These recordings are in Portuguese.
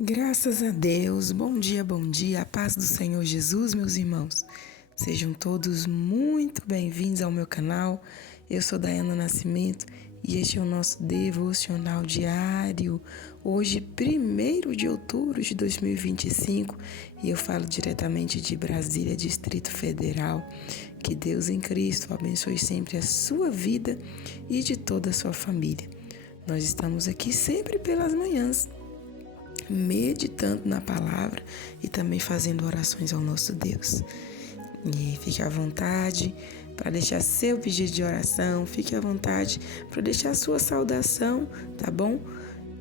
Graças a Deus, bom dia, a paz do Senhor Jesus, meus irmãos. Sejam todos muito bem-vindos ao meu canal. Eu sou Daiana Nascimento e este é o nosso devocional diário. Hoje, 1º de outubro de 2025, e eu falo diretamente de Brasília, Distrito Federal. Que Deus em Cristo abençoe sempre a sua vida e de toda a sua família. Nós estamos aqui sempre pelas manhãs, meditando na palavra e também fazendo orações ao nosso Deus. E fique à vontade para deixar seu pedido de oração, fique à vontade para deixar sua saudação, tá bom?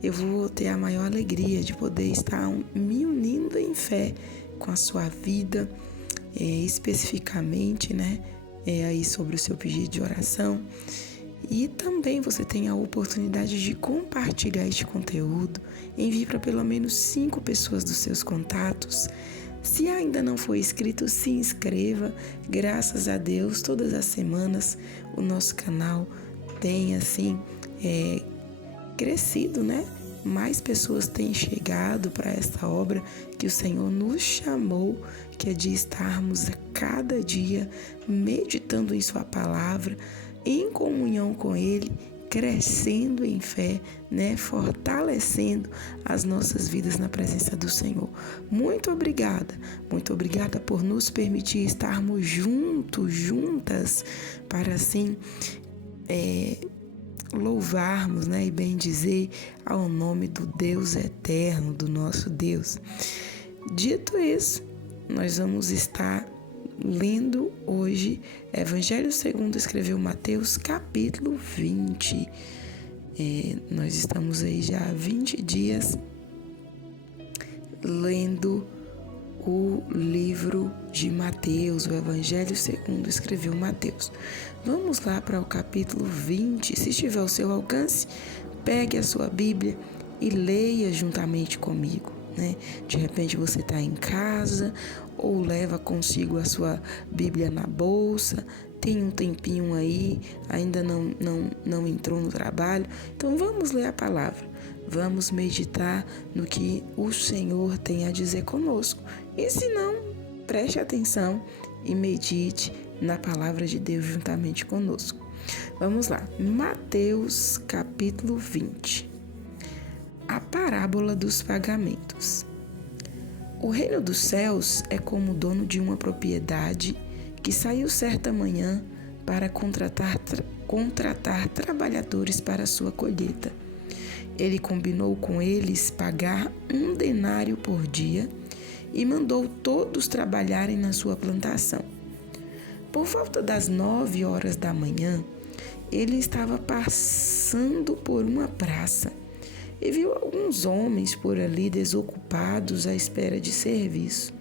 Eu vou ter a maior alegria de poder estar me unindo em fé com a sua vida, especificamente, aí sobre o seu pedido de oração. E também você tem a oportunidade de compartilhar este conteúdo. Envie para pelo menos 5 pessoas dos seus contatos. Se ainda não foi inscrito, se inscreva. Graças a Deus, todas as semanas o nosso canal tem crescido, Mais pessoas têm chegado para esta obra que o Senhor nos chamou, que é de estarmos a cada dia meditando em sua palavra, em comunhão com Ele, crescendo em fé, fortalecendo as nossas vidas na presença do Senhor. Muito obrigada por nos permitir estarmos juntas, para assim louvarmos, e bendizer ao nome do Deus eterno, do nosso Deus. Dito isso, nós vamos estar lendo hoje Evangelho segundo escreveu Mateus, capítulo 20. Nós estamos aí já há 20 dias lendo o livro de Mateus, o Evangelho segundo escreveu Mateus. Vamos lá para o capítulo 20. Se estiver ao seu alcance, pegue a sua Bíblia e leia juntamente comigo. De repente você está em casa ou leva consigo a sua Bíblia na bolsa, tem um tempinho aí, ainda não entrou no trabalho, então vamos ler a palavra, vamos meditar no que o Senhor tem a dizer conosco. E se não, preste atenção e medite na palavra de Deus juntamente conosco. Vamos lá, Mateus capítulo 20. A parábola dos pagamentos. O reino dos céus é como o dono de uma propriedade que saiu certa manhã para contratar trabalhadores para a sua colheita. Ele combinou com eles pagar 1 denário por dia e mandou todos trabalharem na sua plantação. Por volta das 9 horas da manhã, ele estava passando por uma praça e viu alguns homens por ali desocupados à espera de serviço.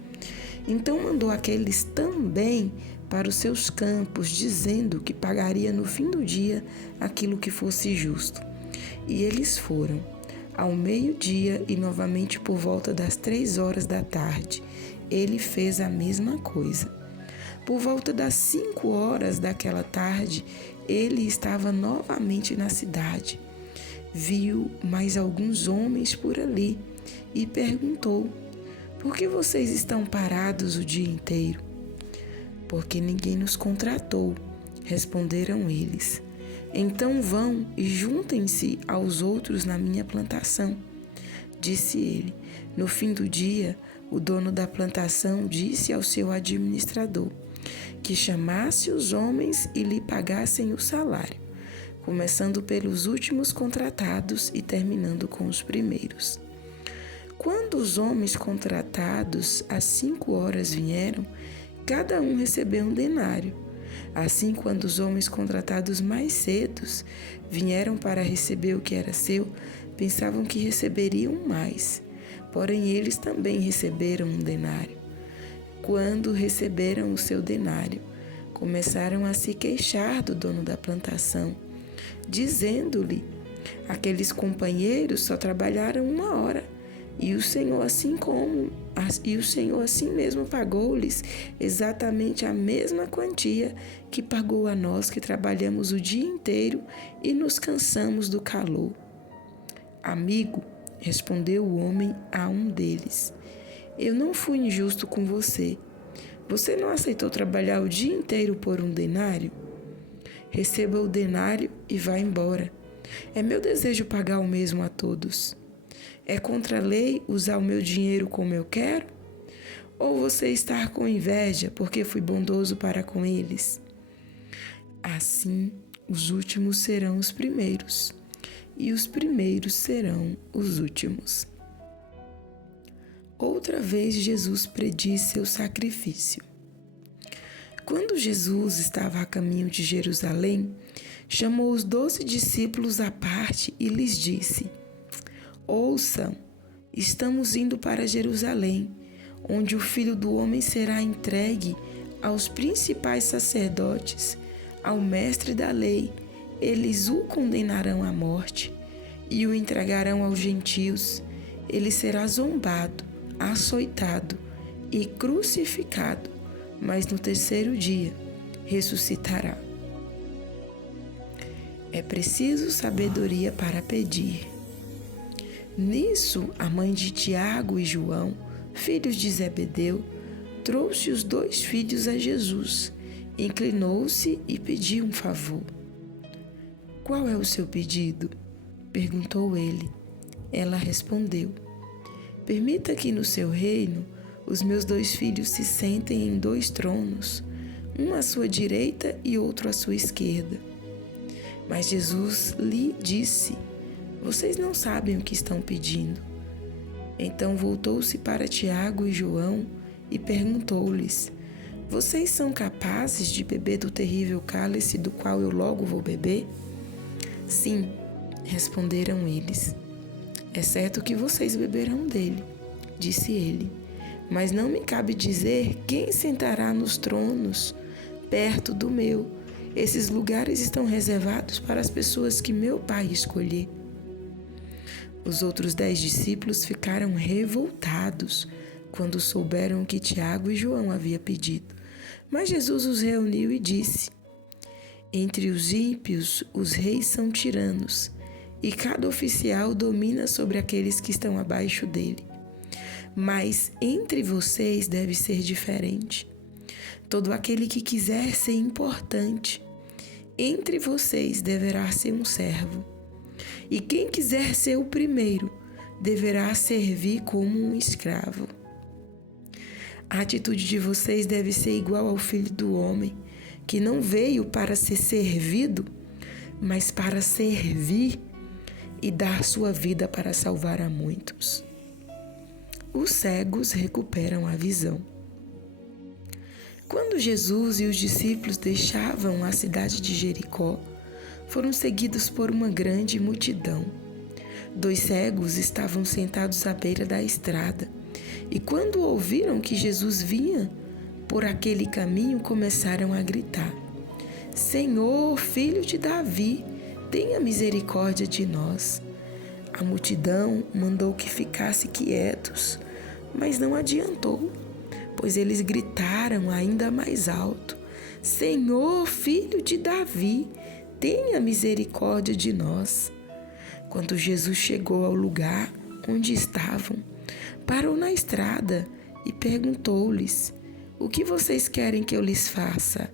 Então mandou aqueles também para os seus campos, dizendo que pagaria no fim do dia aquilo que fosse justo. E eles foram ao meio-dia e novamente por volta das 3 horas da tarde. Ele fez a mesma coisa. Por volta das 5 horas daquela tarde, ele estava novamente na cidade. Viu mais alguns homens por ali e perguntou: por que vocês estão parados o dia inteiro? Porque ninguém nos contratou, responderam eles. Então vão e juntem-se aos outros na minha plantação, disse ele. No fim do dia, o dono da plantação disse ao seu administrador que chamasse os homens e lhe pagassem o salário, começando pelos últimos contratados e terminando com os primeiros. Quando os homens contratados às 5 horas vieram, cada um recebeu 1 denário. Assim, quando os homens contratados mais cedos vieram para receber o que era seu, pensavam que receberiam mais. Porém, eles também receberam 1 denário. Quando receberam o seu denário, começaram a se queixar do dono da plantação, dizendo-lhe: aqueles companheiros só trabalharam 1 hora, e o Senhor assim mesmo pagou-lhes exatamente a mesma quantia que pagou a nós que trabalhamos o dia inteiro e nos cansamos do calor. Amigo, Respondeu o homem a um deles: Eu não fui injusto com você. Você não aceitou trabalhar o dia inteiro por um denário? Receba o denário e vá embora. É meu desejo pagar o mesmo a todos. É contra a lei usar o meu dinheiro como eu quero? Ou você está com inveja porque fui bondoso para com eles? Assim, os últimos serão os primeiros, e os primeiros serão os últimos. Outra vez Jesus predisse seu sacrifício. Quando Jesus estava a caminho de Jerusalém, chamou os 12 discípulos à parte e lhes disse: Ouçam, estamos indo para Jerusalém, onde o Filho do Homem será entregue aos principais sacerdotes, ao mestre da lei. Eles o condenarão à morte e o entregarão aos gentios. Ele será zombado, açoitado e crucificado, mas no terceiro dia ressuscitará. É preciso sabedoria para pedir. Nisso, a mãe de Tiago e João, filhos de Zebedeu, trouxe os 2 filhos a Jesus, inclinou-se e pediu um favor. Qual é o seu pedido? Perguntou ele. Ela respondeu: Permita que no seu reino os meus 2 filhos se sentem em 2 tronos, um à sua direita e outro à sua esquerda. Mas Jesus lhe disse: Vocês não sabem o que estão pedindo. Então voltou-se para Tiago e João e perguntou-lhes: Vocês são capazes de beber do terrível cálice do qual eu logo vou beber? Sim, responderam eles. É certo que vocês beberão dele, disse ele, mas não me cabe dizer quem sentará nos tronos perto do meu. Esses lugares estão reservados para as pessoas que meu Pai escolher. Os outros 10 discípulos ficaram revoltados quando souberam o que Tiago e João haviam pedido. Mas Jesus os reuniu e disse: Entre os ímpios, os reis são tiranos, e cada oficial domina sobre aqueles que estão abaixo dele. Mas entre vocês deve ser diferente. Todo aquele que quiser ser importante, entre vocês deverá ser um servo. E quem quiser ser o primeiro, deverá servir como um escravo. A atitude de vocês deve ser igual ao Filho do Homem, que não veio para ser servido, mas para servir e dar sua vida para salvar a muitos. Os cegos recuperam a visão. Quando Jesus e os discípulos deixavam a cidade de Jericó, foram seguidos por uma grande multidão. 2 cegos estavam sentados à beira da estrada, e quando ouviram que Jesus vinha por aquele caminho, começaram a gritar: Senhor, filho de Davi, tenha misericórdia de nós. A multidão mandou que ficassem quietos, mas não adiantou, pois eles gritaram ainda mais alto: Senhor, filho de Davi, tenha misericórdia de nós. Quando Jesus chegou ao lugar onde estavam, parou na estrada e perguntou-lhes: O que vocês querem que eu lhes faça?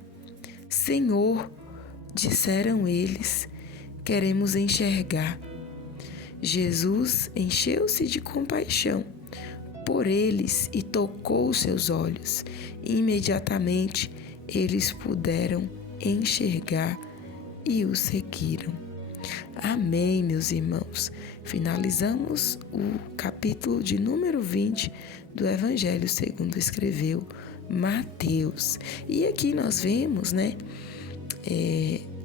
Senhor, disseram eles, queremos enxergar. Jesus encheu-se de compaixão por eles e tocou seus olhos. Imediatamente eles puderam enxergar e o seguiram. Amém, meus irmãos. Finalizamos o capítulo de número 20 do Evangelho segundo escreveu Mateus. E aqui nós vemos,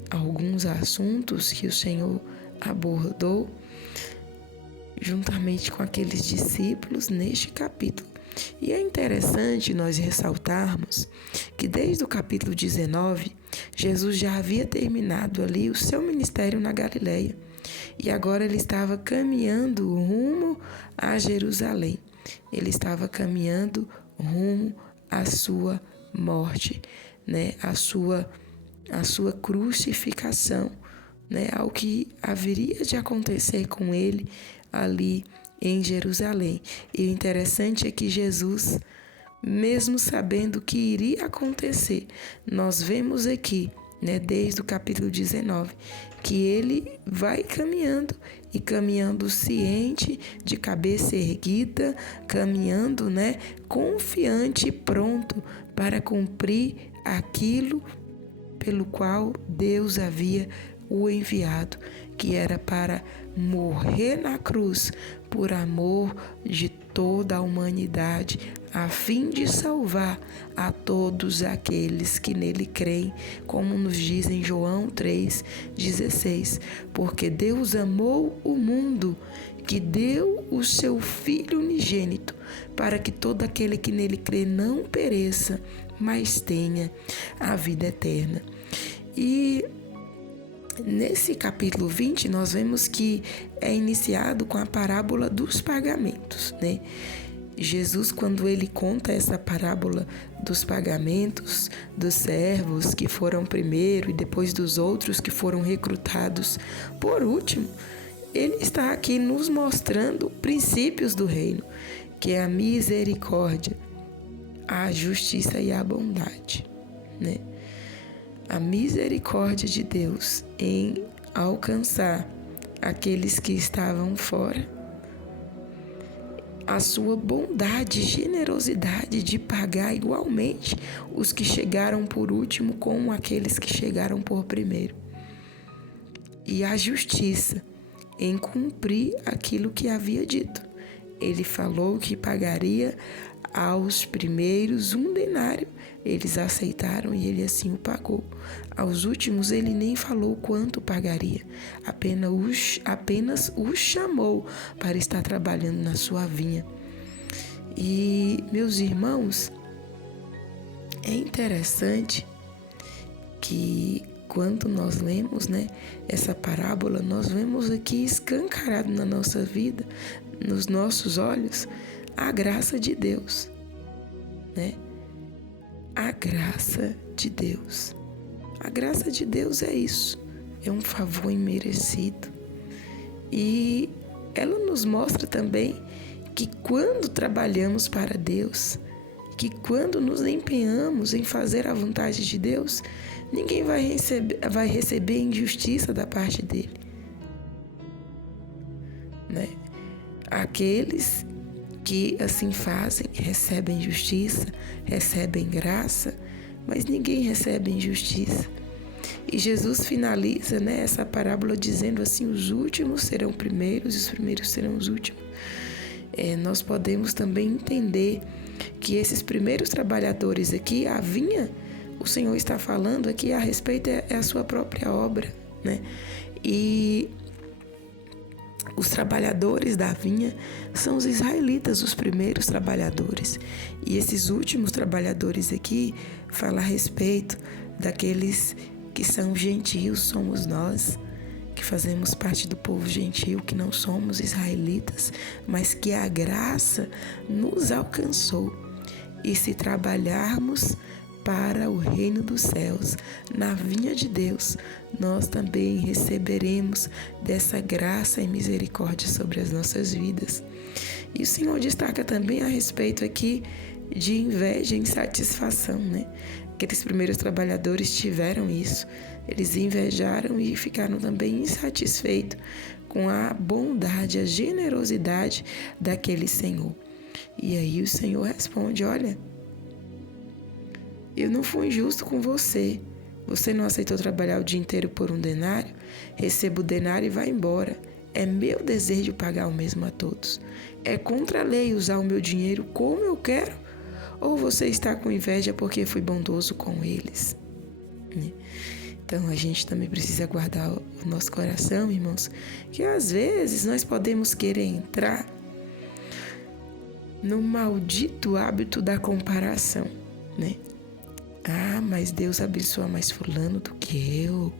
alguns assuntos que o Senhor abordou juntamente com aqueles discípulos neste capítulo. E é interessante nós ressaltarmos que desde o capítulo 19, Jesus já havia terminado ali o seu ministério na Galileia e agora ele estava caminhando rumo a Jerusalém. Ele estava caminhando rumo à sua morte, a sua crucificação, ao que haveria de acontecer com ele ali em Jerusalém. E o interessante é que Jesus, mesmo sabendo que iria acontecer, nós vemos aqui, desde o capítulo 19, que ele vai caminhando e caminhando ciente, de cabeça erguida, caminhando, confiante e pronto para cumprir aquilo pelo qual Deus havia o enviado, que era para morrer na cruz por amor de toda a humanidade, a fim de salvar a todos aqueles que nele creem, como nos diz em João 3,16. Porque Deus amou o mundo, que deu o seu Filho unigênito, para que todo aquele que nele crê não pereça, mas tenha a vida eterna. E nesse capítulo 20, nós vemos que é iniciado com a parábola dos pagamentos, Jesus, quando ele conta essa parábola dos pagamentos dos servos que foram primeiro e depois dos outros que foram recrutados por último, ele está aqui nos mostrando princípios do reino, que é a misericórdia, a justiça e a bondade, A misericórdia de Deus em alcançar aqueles que estavam fora. A sua bondade e generosidade de pagar igualmente os que chegaram por último como aqueles que chegaram por primeiro. E a justiça em cumprir aquilo que havia dito. Ele falou que pagaria aos primeiros 1 denário, eles aceitaram e ele assim o pagou. Aos últimos ele nem falou quanto pagaria, apenas os chamou para estar trabalhando na sua vinha. E, meus irmãos, é interessante que quando nós lemos, essa parábola, nós vemos aqui escancarado na nossa vida, nos nossos olhos, a graça de Deus, A graça de Deus. A graça de Deus é isso, é um favor imerecido. E ela nos mostra também que quando trabalhamos para Deus, que quando nos empenhamos em fazer a vontade de Deus, ninguém vai receber injustiça da parte dele, Aqueles que assim fazem recebem justiça, recebem graça, mas ninguém recebe injustiça. E Jesus finaliza essa parábola dizendo assim: os últimos serão primeiros e os primeiros serão os últimos. Nós podemos também entender que esses primeiros trabalhadores aqui, a vinha, o Senhor está falando aqui a respeito é a sua própria obra, E os trabalhadores da vinha são os israelitas, os primeiros trabalhadores. E esses últimos trabalhadores aqui falam a respeito daqueles que são gentios, somos nós, que fazemos parte do povo gentio, que não somos israelitas, mas que a graça nos alcançou. E se trabalharmos para o reino dos céus, na vinha de Deus, nós também receberemos dessa graça e misericórdia sobre as nossas vidas. E o Senhor destaca também a respeito aqui de inveja e insatisfação, Aqueles primeiros trabalhadores tiveram isso, eles invejaram e ficaram também insatisfeitos com a bondade, a generosidade daquele Senhor. E aí o Senhor responde: olha, eu não fui injusto com você. Você não aceitou trabalhar o dia inteiro por 1 denário? Receba o denário e vá embora. É meu desejo pagar o mesmo a todos. É contra a lei usar o meu dinheiro como eu quero? Ou você está com inveja porque fui bondoso com eles? Então a gente também precisa guardar o nosso coração, irmãos, que às vezes nós podemos querer entrar no maldito hábito da comparação, Ah, mas Deus abençoa mais fulano do que eu.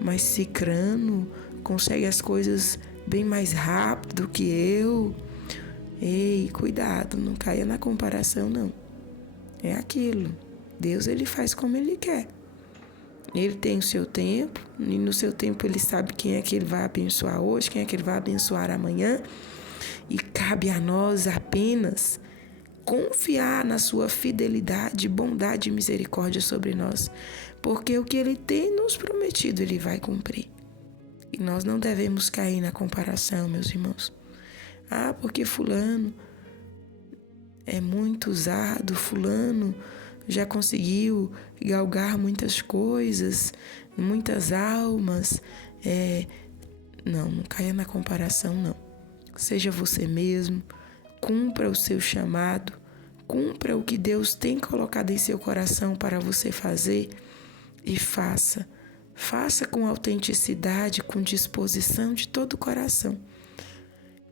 Mas cicrano consegue as coisas bem mais rápido do que eu. Ei, cuidado, não caia na comparação, não. É aquilo. Deus, ele faz como ele quer. Ele tem o seu tempo, e no seu tempo ele sabe quem é que ele vai abençoar hoje, quem é que ele vai abençoar amanhã. E cabe a nós apenas confiar na sua fidelidade, bondade e misericórdia sobre nós, porque o que Ele tem nos prometido, Ele vai cumprir. E nós não devemos cair na comparação, meus irmãos. Porque fulano é muito usado, fulano já conseguiu galgar muitas coisas, muitas almas. Não caia na comparação, não. Seja você mesmo, cumpra o seu chamado, cumpra o que Deus tem colocado em seu coração para você fazer e faça. Faça com autenticidade, com disposição de todo o coração.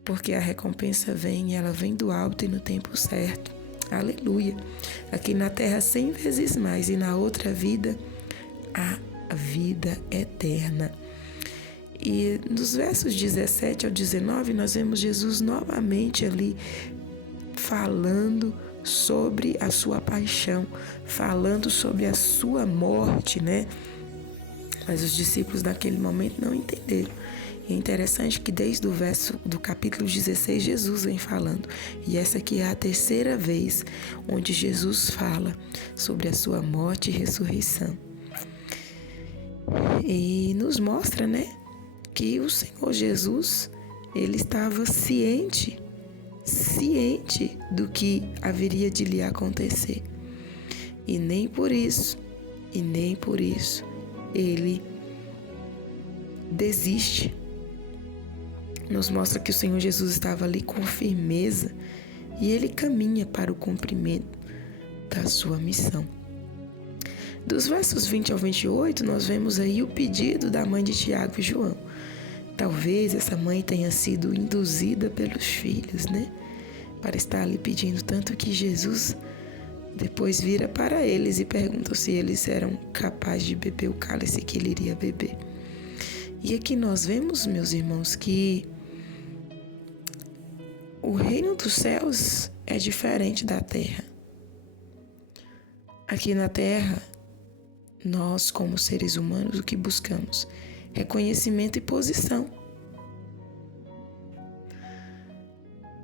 Porque a recompensa vem e ela vem do alto e no tempo certo. Aleluia! Aqui na terra 100 vezes mais e na outra vida, a vida eterna. E nos versos 17 ao 19, nós vemos Jesus novamente ali falando sobre a sua paixão, falando sobre a sua morte, né? Mas os discípulos naquele momento não entenderam. E é interessante que desde o verso do capítulo 16, Jesus vem falando. E essa aqui é a terceira vez onde Jesus fala sobre a sua morte e ressurreição. E nos mostra, né, que o Senhor Jesus, ele estava ciente do que haveria de lhe acontecer. E nem por isso, ele desiste. Nos mostra que o Senhor Jesus estava ali com firmeza e ele caminha para o cumprimento da sua missão. Dos versos 20 ao 28, nós vemos aí o pedido da mãe de Tiago e João. Talvez essa mãe tenha sido induzida pelos filhos, né? Para estar ali pedindo, tanto que Jesus depois vira para eles e pergunta se eles eram capazes de beber o cálice que ele iria beber. E aqui nós vemos, meus irmãos, que o reino dos céus é diferente da terra. Aqui na terra, nós como seres humanos, o que buscamos? Reconhecimento e posição.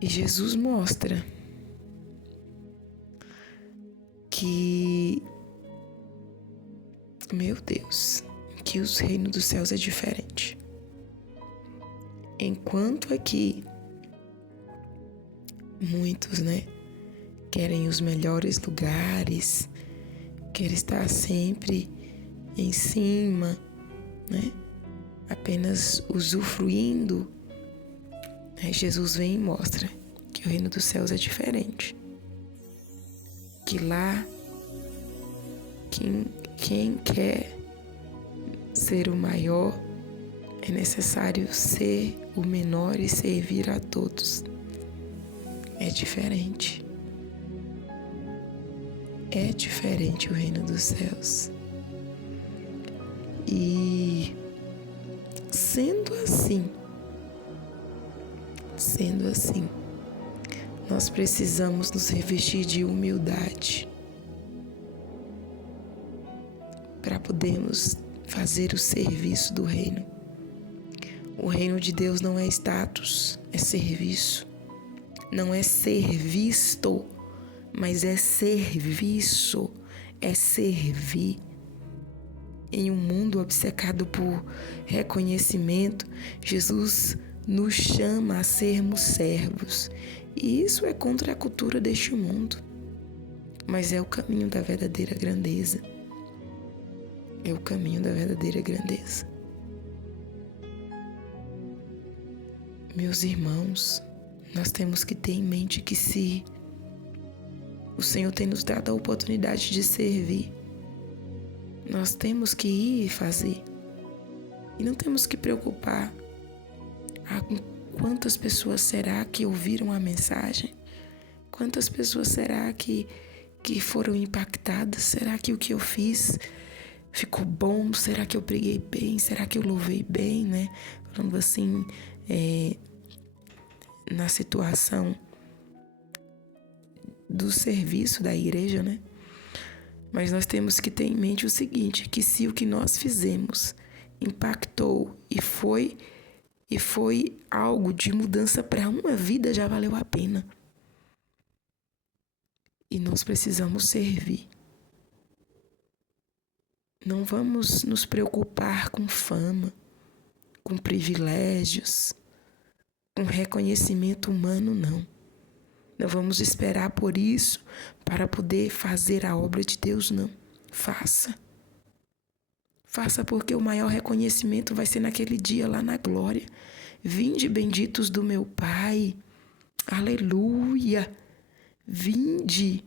E Jesus mostra que, meu Deus, que o reino dos céus é diferente. Enquanto aqui muitos, né, querem os melhores lugares, querem estar sempre em cima, né, apenas usufruindo, Jesus vem e mostra que o reino dos céus é diferente. Que lá, quem quer ser o maior, é necessário ser o menor e servir a todos. É diferente. É diferente o reino dos céus. E sendo assim, nós precisamos nos revestir de humildade para podermos fazer o serviço do reino. O reino de Deus não é status, é serviço. Não é ser visto, mas é serviço, é servir. Em um mundo obcecado por reconhecimento, Jesus nos chama a sermos servos. E isso é contra a cultura deste mundo. Mas é o caminho da verdadeira grandeza. É o caminho da verdadeira grandeza. Meus irmãos, nós temos que ter em mente que se o Senhor tem nos dado a oportunidade de servir, nós temos que ir e fazer. E não temos que preocupar com quantas pessoas será que ouviram a mensagem? Quantas pessoas será que foram impactadas? Será que o que eu fiz ficou bom? Será que eu preguei bem? Será que eu louvei bem, né? Falando assim, na situação do serviço da igreja, né? Mas nós temos que ter em mente o seguinte, que se o que nós fizemos impactou e foi e foi algo de mudança para uma vida, já valeu a pena. E nós precisamos servir. Não vamos nos preocupar com fama, com privilégios, com reconhecimento humano, não. Não vamos esperar por isso para poder fazer a obra de Deus, não. Faça. Faça, porque o maior reconhecimento vai ser naquele dia lá na glória. Vinde benditos do meu Pai. Aleluia. Vinde.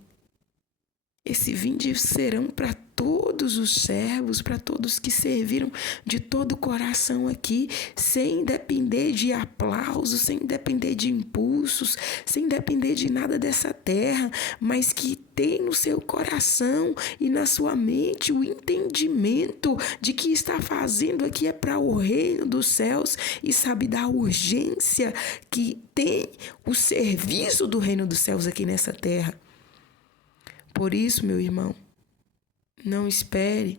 Esse vinde serão para todos os servos, para todos que serviram de todo o coração aqui, sem depender de aplausos, sem depender de impulsos, sem depender de nada dessa terra, mas que tem no seu coração e na sua mente o entendimento de que está fazendo aqui é para o reino dos céus e sabe da urgência que tem o serviço do reino dos céus aqui nessa terra. Por isso, meu irmão, não espere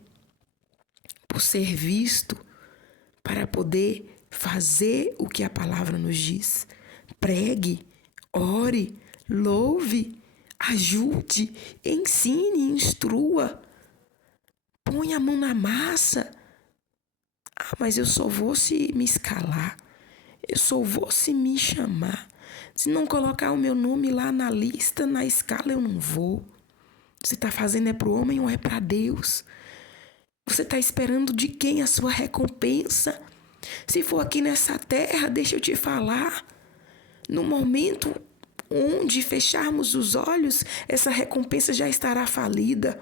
por ser visto para poder fazer o que a palavra nos diz. Pregue, ore, louve, ajude, ensine, instrua. Põe a mão na massa. Mas eu só vou se me escalar. Eu só vou se me chamar. Se não colocar o meu nome lá na lista, na escala, eu não vou. Você está fazendo é para o homem ou é para Deus? Você está esperando de quem a sua recompensa? Se for aqui nessa terra, deixa eu te falar. No momento onde fecharmos os olhos, essa recompensa já estará falida.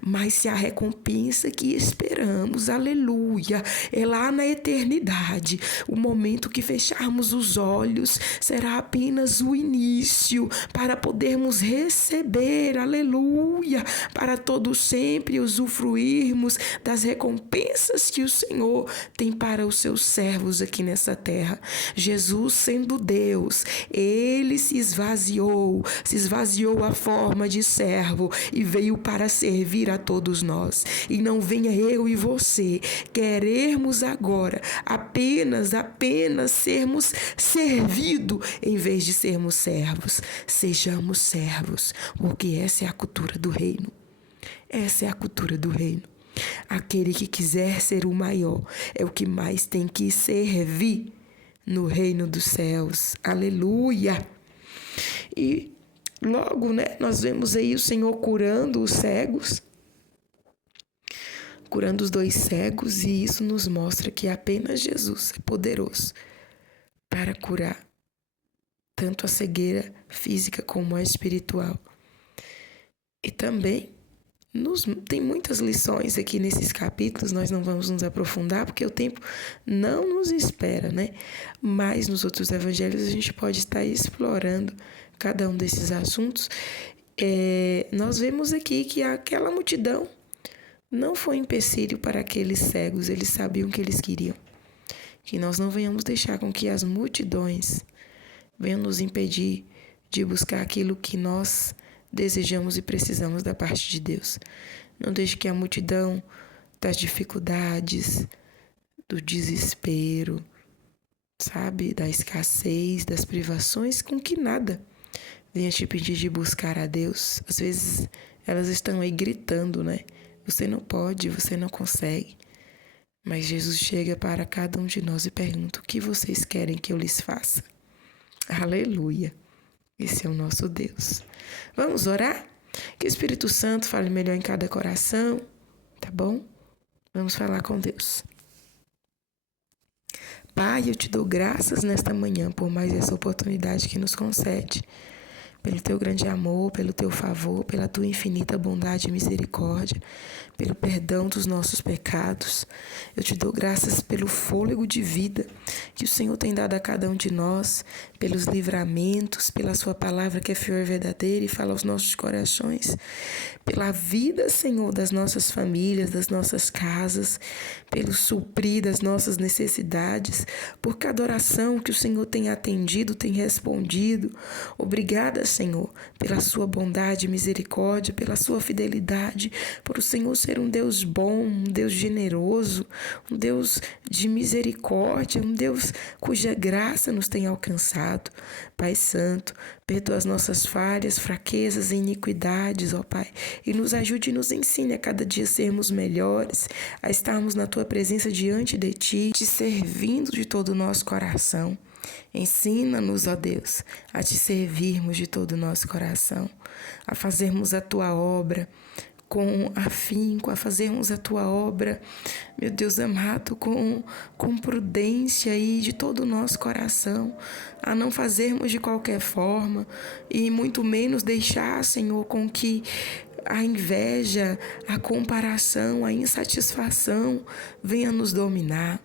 Mas se a recompensa que esperamos, aleluia, é lá na eternidade, o momento que fecharmos os olhos será apenas o início para podermos receber, aleluia, para todo sempre usufruirmos das recompensas que o Senhor tem para os seus servos aqui nessa terra. Jesus, sendo Deus, ele se esvaziou a forma de servo e veio para servir a todos nós. E não venha eu e você querermos agora apenas sermos servidos em vez de sermos servos. Sejamos servos, porque essa é a cultura do reino. Essa é a cultura do reino. Aquele que quiser ser o maior é o que mais tem que servir no reino dos céus. Aleluia! E logo, nós vemos aí o Senhor curando os cegos, curando os 2 cegos, e isso nos mostra que apenas Jesus é poderoso para curar tanto a cegueira física como a espiritual. E também tem muitas lições aqui nesses capítulos, nós não vamos nos aprofundar porque o tempo não nos espera, Mas nos outros evangelhos a gente pode estar explorando cada um desses assuntos. Nós vemos aqui que aquela multidão não foi empecilho para aqueles cegos, eles sabiam o que eles queriam. Que nós não venhamos deixar com que as multidões venham nos impedir de buscar aquilo que nós desejamos e precisamos da parte de Deus. Não deixe que a multidão das dificuldades, do desespero, da escassez, das privações, com que nada venha te pedir de buscar a Deus. Às vezes elas estão aí gritando, Você não pode, você não consegue. Mas Jesus chega para cada um de nós e pergunta: o que vocês querem que eu lhes faça? Aleluia! Esse é o nosso Deus. Vamos orar? Que o Espírito Santo fale melhor em cada coração, tá bom? Vamos falar com Deus. Pai, eu te dou graças nesta manhã por mais essa oportunidade que nos concede. Pelo teu grande amor, pelo teu favor, pela tua infinita bondade e misericórdia, pelo perdão dos nossos pecados. Eu te dou graças pelo fôlego de vida que o Senhor tem dado a cada um de nós, pelos livramentos, pela sua palavra que é fiel e verdadeira e fala aos nossos corações, pela vida, Senhor, das nossas famílias, das nossas casas, pelo suprir das nossas necessidades, por cada oração que o Senhor tem atendido, tem respondido. Obrigada, Senhor, pela sua bondade e misericórdia, pela sua fidelidade, por o Senhor ser um Deus bom, um Deus generoso, um Deus de misericórdia, um Deus cuja graça nos tem alcançado. Pai Santo, perdoa as nossas falhas, fraquezas e iniquidades, ó Pai, e nos ajude e nos ensine a cada dia sermos melhores, a estarmos na Tua presença diante de Ti, te servindo de todo o nosso coração. Ensina-nos, ó Deus, a Te servirmos de todo o nosso coração, a fazermos a Tua obra com afinco, a fazermos a Tua obra, meu Deus amado, com prudência e de todo o nosso coração, a não fazermos de qualquer forma e muito menos deixar, Senhor, com que a inveja, a comparação, a insatisfação venha nos dominar,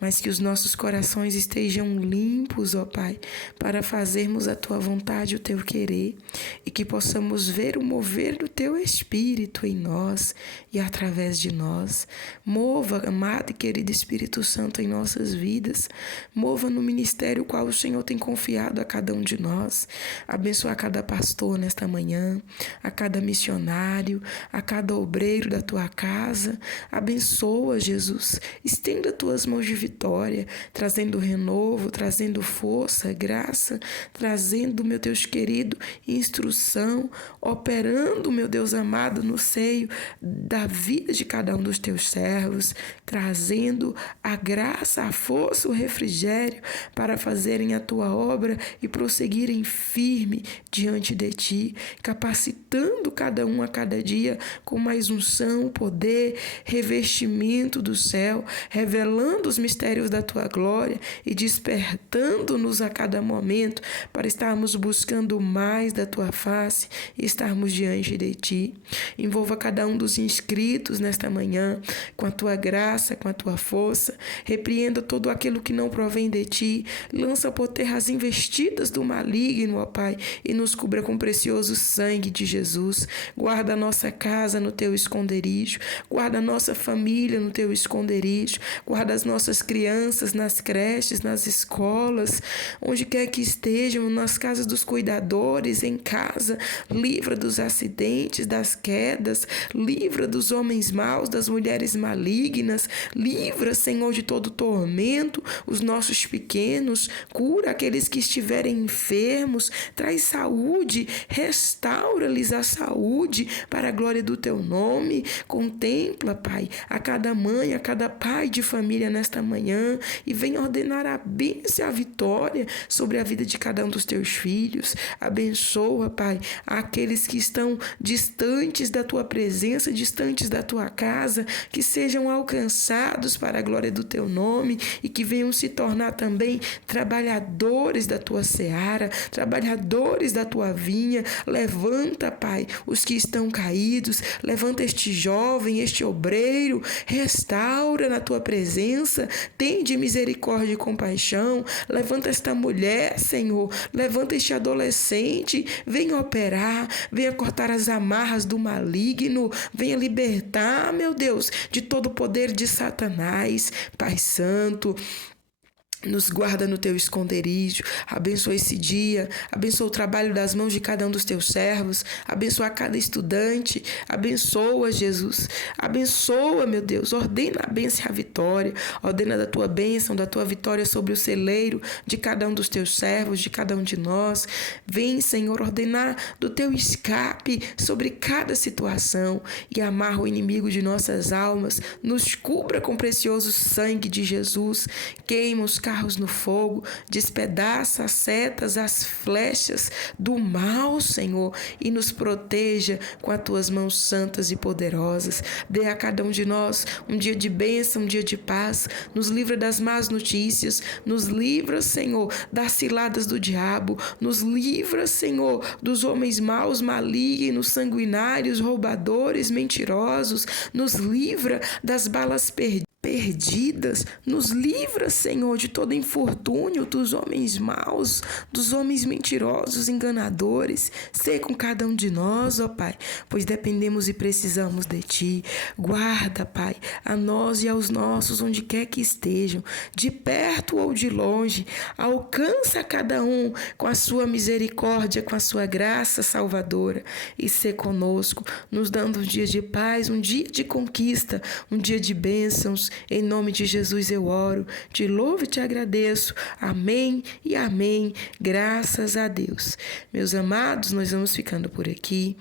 mas que os nossos corações estejam limpos, ó Pai, para fazermos a Tua vontade, o Teu querer, e que possamos ver o mover do Teu Espírito em nós e através de nós. Mova, amado e querido Espírito Santo, em nossas vidas. Mova no ministério qual o Senhor tem confiado a cada um de nós. Abençoa a cada pastor nesta manhã, a cada missionário, a cada obreiro da Tua casa. Abençoa, Jesus. Estenda Tuas mãos de vitória, trazendo renovo, trazendo força, graça, trazendo, meu Deus querido, instrução, operando, meu Deus amado, no seio da vida de cada um dos Teus servos, trazendo a graça, a força, o refrigério para fazerem a Tua obra e prosseguirem firme diante de Ti, capacitando cada um a cada dia com mais unção, poder, revestimento do céu, revelando os mistérios da Tua glória e despertando-nos a cada momento para estarmos buscando mais da Tua face e estarmos diante de Ti. Envolva cada um dos inscritos nesta manhã com a Tua graça, com a Tua força. Repreenda todo aquilo que não provém de Ti. Lança por terra as investidas do maligno, ó Pai, e nos cubra com o precioso sangue de Jesus. Guarda a nossa casa no Teu esconderijo. Guarda a nossa família no Teu esconderijo. Guarda as nossas crianças nas creches, nas escolas, onde quer que estejam, nas casas dos cuidadores, em casa. Livra dos acidentes, das quedas. Livra dos homens maus, das mulheres malignas. Livra, Senhor, de todo tormento os nossos pequenos. Cura aqueles que estiverem enfermos. Traz saúde. Restaura-lhes a saúde para a glória do Teu nome. Contempla, Pai, a cada mãe, a cada pai de família nesta manhã e venha ordenar a bênção e a vitória sobre a vida de cada um dos Teus filhos. Abençoa, Pai, aqueles que estão distantes da Tua presença, distantes da Tua casa, que sejam alcançados para a glória do Teu nome e que venham se tornar também trabalhadores da Tua seara, trabalhadores da Tua vinha. Levanta, Pai, os que estão caídos, levanta este jovem, este obreiro, restaura na Tua presença, tende misericórdia e compaixão, levanta esta mulher, Senhor, levanta este adolescente, venha operar, venha cortar as amarras do maligno, venha libertar, meu Deus, de todo o poder de Satanás. Pai Santo, nos guarda no Teu esconderijo, abençoa esse dia, abençoa o trabalho das mãos de cada um dos Teus servos, abençoa cada estudante, abençoa, Jesus, abençoa, meu Deus, ordena a bênção e a vitória, ordena da Tua bênção, da Tua vitória sobre o celeiro de cada um dos Teus servos, de cada um de nós. Vem, Senhor, ordenar do Teu escape sobre cada situação e amarra o inimigo de nossas almas, nos cubra com o precioso sangue de Jesus, queima os carros no fogo, despedaça as setas, as flechas do mal, Senhor, e nos proteja com as Tuas mãos santas e poderosas. Dê a cada um de nós um dia de bênção, um dia de paz, nos livra das más notícias, nos livra, Senhor, das ciladas do diabo, nos livra, Senhor, dos homens maus, malignos, sanguinários, roubadores, mentirosos, nos livra das balas perdidas perdidas. Nos livra, Senhor, de todo infortúnio, dos homens maus, dos homens mentirosos, enganadores. Sê com cada um de nós, ó Pai, pois dependemos e precisamos de Ti. Guarda, Pai, a nós e aos nossos, onde quer que estejam, de perto ou de longe. Alcança cada um com a Sua misericórdia, com a Sua graça salvadora, e sê conosco, nos dando um dia de paz, um dia de conquista, um dia de bênçãos. Em nome de Jesus eu oro, te louvo e te agradeço. Amém e amém. Graças a Deus. Meus amados, nós vamos ficando por aqui.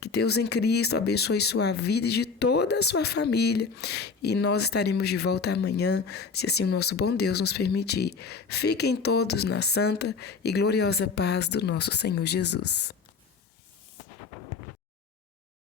Que Deus em Cristo abençoe sua vida e de toda a sua família. E nós estaremos de volta amanhã, se assim o nosso bom Deus nos permitir. Fiquem todos na santa e gloriosa paz do nosso Senhor Jesus.